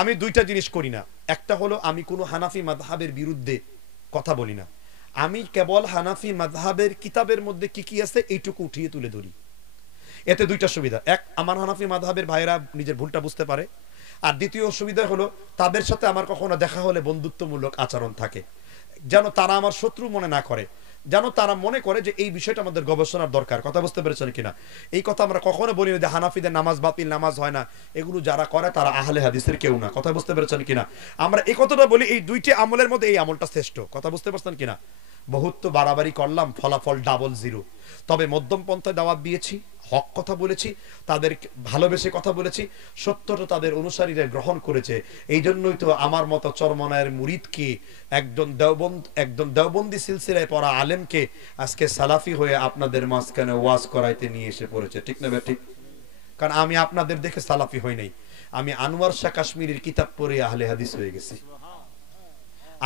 আমি দুইটা জিনিস করি না। একটা হলো আমি কোনো হানাফি মাযহাবের বিরুদ্ধে কথা বলি না, আমি কেবল হানাফি মাযহাবের কিতাবের মধ্যে কি কি আছে এইটুকু উঠিয়ে তুলে ধরি। এতে দুইটা সুবিধা, এক, আমার হানাফি মাযহাবের ভাইরা নিজের ভুলটা বুঝতে পারে, আর দ্বিতীয় সুবিধা হলো তাদের সাথে আমার কখনো দেখা হলে বন্ধুত্বমূলক আচরণ থাকে, যেন তারা আমার শত্রু মনে না করে, যেন তারা মনে করে যে এই বিষয়টা আমাদের গবেষণার দরকার। কথা বুঝতে পেরেছেন কিনা? এই কথা আমরা কখনো বলি না যে হানাফিদের নামাজ বাতিল, নামাজ হয় না, এগুলো যারা করে তারা আহলে হাদিসের কেউ না। কথা বুঝতে পেরেছেন কিনা? আমরা এই কথাটা বলি, এই দুইটি আমলের মধ্যে এই আমলটা শ্রেষ্ঠ। কথা বুঝতে পারছেন কিনা? বহুত তো বাড়াবাড়ি করলাম, ফলাফল ডাবল জিরো। তবে মধ্যম পন্থায় দাওয়াত দিয়েছি, হক কথা বলেছি, তাদের ভালোবেসে কথা বলেছি, সত্যটা তাদের অনুসারীরা গ্রহণ করেছে। এই জন্যই তো আমার মতো চরমনায়ের মুরিদকে, একজন দেওবন্দি সিলসিলায় পড়া আলেমকে আজকে সালাফি হয়ে আপনাদের মাঝখানে ওয়াজ করাইতে নিয়ে এসে পড়েছে। ঠিক না ঠিক? কারণ আমি আপনাদের দেখে সালাফি হই নাই, আমি আনোয়ার শাহ কাশ্মীরের কিতাব পড়ে আহলে হাদিস হয়ে গেছি।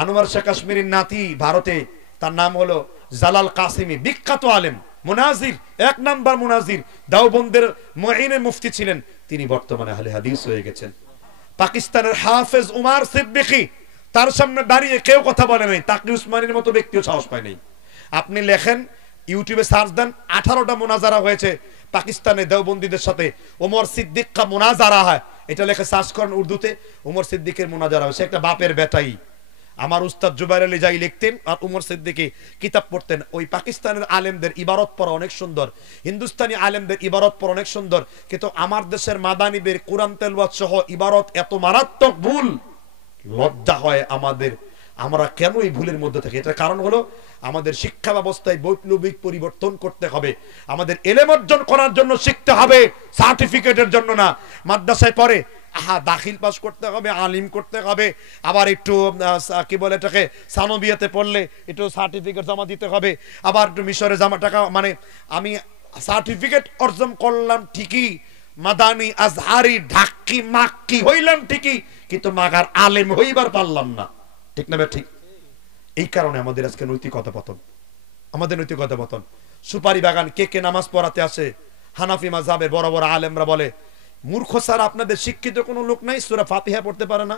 আনোয়ার শাহ কাশ্মীরের নাতি ভারতে, তার নাম হলো জালাল কাসিমি, বিখ্যাত আলেম, মুনাজির, এক নাম্বার মুনাজির, দেওবন্দের মুঈনের মুফতি ছিলেন, তিনি বর্তমানে আহলে হাদিস হয়ে গেছেন। পাকিস্তানের হাফেজ উমার সিদ্দিকী, তার সামনে দাঁড়িয়ে কেউ কথা বলে নাই, তাকি উসমানীর মতো ব্যক্তিও সাহস পায় নাই। আপনি লেখেন, ইউটিউবে সার্চ দেন, 18টা মুনাজারা হয়েছে পাকিস্তানে দেওবন্দীদের সাথে, ওমর সিদ্দিক কা মুনাজারা হয়, এটা লেখে সার্চ করেন উর্দুতে, ওমর সিদ্দিকের মুনাজারা হয়। সে একটা বাপের বেটাই। আমার উস্তাদ জুবাইর আলী যাই লিখতেন আর উমর সিদ্দিকী কিতাব পড়তেন। ওই পাকিস্তানের আলেমদের ইবারত পড়া অনেক সুন্দর, হিন্দুস্তানি আলেমদের ইবারত পড়া অনেক সুন্দর, কিন্তু আমার দেশের মাদানিদের কোরআন তেলাওয়াত সহ ইবারত এত মারাত্মক ভুল, লজ্জা হয় আমাদের। আমরা কেন এই ভুলের মধ্যে থাকি? এটার কারণ হলো আমাদের শিক্ষা ব্যবস্থায় বৈপ্লবিক পরিবর্তন করতে হবে। আমাদের এলেম অর্জন করার জন্য শিখতে হবে, সার্টিফিকেটের জন্য না। মাদ্রাসায় পড়ে দাখিল পাস করতে হবে, আলিম করতে হবে, আবার একটু কি বলে এটাকে সানবিয়াতে পড়লে একটু সার্টিফিকেট জমা দিতে হবে, আবার একটু মিশরে জমা টাকা, মানে আমি সার্টিফিকেট অর্জন করলাম ঠিকই, মাদানি আজহারি ঢাকি মাক্কি হইলাম ঠিকই, কিন্তু মাগার আলেম হইবার পারলাম না। ঠিক না ঠিক? এই কারণে আমাদের আজকে নৈতিকতা পতন, আমাদের নৈতিকতা পতন। সুপারি বাগান কে কে নামাজ পড়াতে আসে, হানাফি মাযহাবের বড় বড় আলেমরা বলে, মূর্খ স্যার আপনাদের শিক্ষিত কোনো লোক নাই, সূরা ফাতিহা পড়তে পারে না,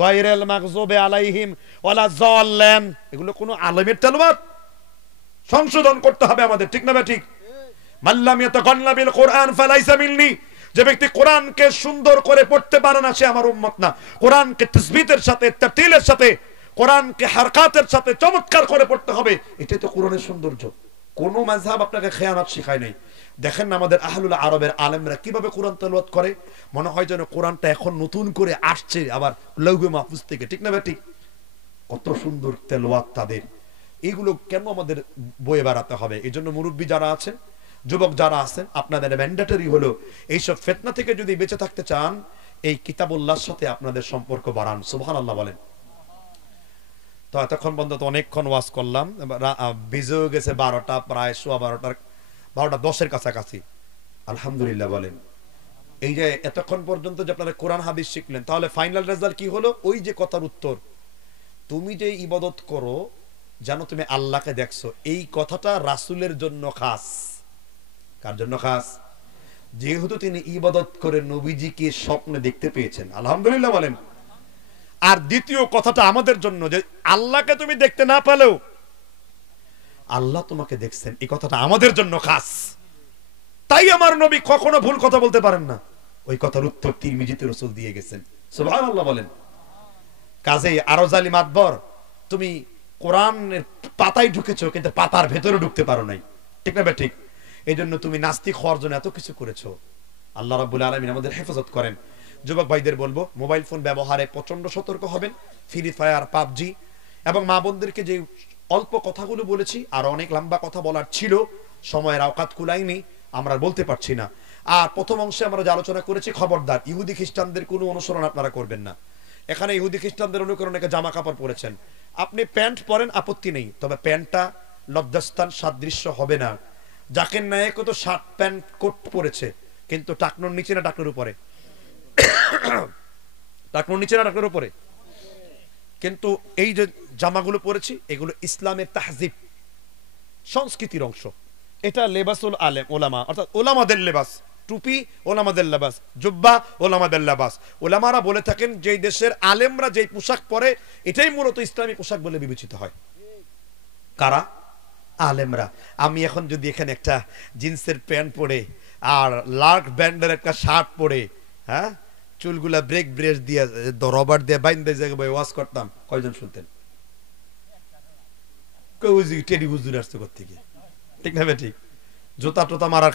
গায়রিল মাগযুবি আলাইহিম ওয়ালা যাল্লান, এগুলো কোনো আলেমের তেলাওয়াত? সংশোধন করতে হবে আমাদের। ঠিক না ঠিক? মাল্লাম ইয়াতাকান্না বিল কোরআন ফালাইসা মিন্নি, যে ব্যক্তি কোরআনকে সুন্দর করে পড়তে পারে না সে আমার উম্মত না। কোরআনকে তাসবিতের সাথে, তারতিলের সাথে, কোরআনকে হারকাতের সাথে চমৎকার করে পড়তে হবে, এটাই তো কোরআনের সৌন্দর্য। কোন মাযহাব আপনাকে খেয়ানত শিখায় নাই। দেখেন না আমাদের আহলুল আরবের আলেমরা কিভাবে কোরআন তেলাওয়াত করে, মনে হয় যেন কোরআনটা এখন নতুন করে আসছে আবার লৌহে মাহফুজ থেকে। ঠিক না ঠিক? কত সুন্দর তেলাওয়াত তাদের। এইগুলো কেন আমাদের বয়ে বেড়াতে হবে? এই জন্য মুরব্বী যারা আছেন, যুবক যারা আছেন, আপনাদের ম্যান্ডেটরি হলো এইসব ফিতনা থেকে যদি বেঁচে থাকতে চান, এই কিতাবুল্লাহর সাথে আপনাদের সম্পর্ক বাড়ান। সুবহানাল্লাহ বলেন। তো এতক্ষণ পর্যন্ত অনেকক্ষণ ওয়াজ করলাম, বেজে গেছে 12টা, প্রায় 12:10 কাছাকাছি। আলহামদুলিল্লাহ বলেন। এই যে এতক্ষণ পর্যন্ত যে আপনারা কোরআন হাদিস শিখলেন, তাহলে ফাইনাল রেজাল্ট কি হলো? ওই যে কথার উত্তর, তুমি যে ইবাদত করো জানো তুমি আল্লাহকে দেখছো, এই কথাটা রাসূলের জন্য খাস। কার জন্য খাস? যেহেতু তিনি ইবাদত করে নবীজিকে স্বপ্নে দেখতে পেয়েছেন। আলহামদুলিল্লাহ বলেন। আর দ্বিতীয় কথাটা আমাদের জন্য, যে আল্লাহকে তুমি দেখতে না পেলেও আল্লাহ তোমাকে দেখছেন, এই কথাটা আমাদের জন্য খাস। তাই আমার নবী কখনো ভুল কথা বলতে পারেন না। ওই কথার উত্তর তিরমিজিতে রাসূল দিয়ে গেছেন। সুবহানাল্লাহ বলেন। কাজেই আরজালি মাতবর, তুমি কোরআনের পাতায় ঢুকেছো কিন্তু পাতার ভেতরে ঢুকতে পারো নাই। ঠিক না ঠিক? এই জন্য তুমি নাস্তিক হওয়ার জন্য এত কিছু করেছো। আল্লাহ রাব্বুল আলামিন আমাদের হেফাজত করেন। যুবক ভাইদের বলবো, মোবাইল ফোন ব্যবহারে প্রচন্ড সতর্ক হবেন। ফ্রি ফায়ার, পাবজি, এবং মা বোনদেরকে যে অল্প কথাগুলো বলেছি, আর অনেক লম্বা কথা বলার ছিল, সময়ের আওকাত কুলাইনি, আমরা বলতে পারছি না। আর প্রথম অংশে আমরা যে আলোচনা করেছি, খবরদার ইহুদি খ্রিস্টানদের কোনো অনুসরণ আপনারা করবেন না। এখানে ইহুদি খ্রিস্টানদের অনুকরণে জামা কাপড় পরেছেন, আপনি প্যান্ট পরেন, আপত্তি নেই, তবে প্যান্টটা লজ্জাস্থান সাদৃশ্য হবে না। জাকির নায়েকও তো শার্ট প্যান্ট কোট পরেছে, কিন্তু টাকনোর নিচে না টাকনোর উপরে? টাকনোর নিচে না টাকনোর উপরে? কিন্তু এই যে জামাগুলো পরেছি, এগুলো ইসলামের তাহজিব, সংস্কৃতির অংশ। এটা লেবাসুল আলেম ওলামা, অর্থাৎ ওলামাদের লেবাস। টুপি ওলামাদের লেবাস, জুব্বা ওলামাদের লেবাস। ওলামারা বলে থাকেন যে দেশের আলেমরা যেই পোশাক পরে এটাই মূলত ইসলামী পোশাক বলে বিবেচিত হয়। কারা? আলেমরা। আমি এখন যদি এখানে একটা জিন্সের প্যান্ট পরে আর লার্ক ব্যান্ডের একটা শার্ট পরে, হ্যাঁ, চুলগুলা ব্রেক ব্রেস দিয়ে রবার দিয়ে বাইন্দে জায়গায় ওয়াশ করতাম, কয়জন শুনতেন? টেডি হুজুর আসছে কোথা থেকে? ঠিক না? ঠিক জোতা টোতা মারার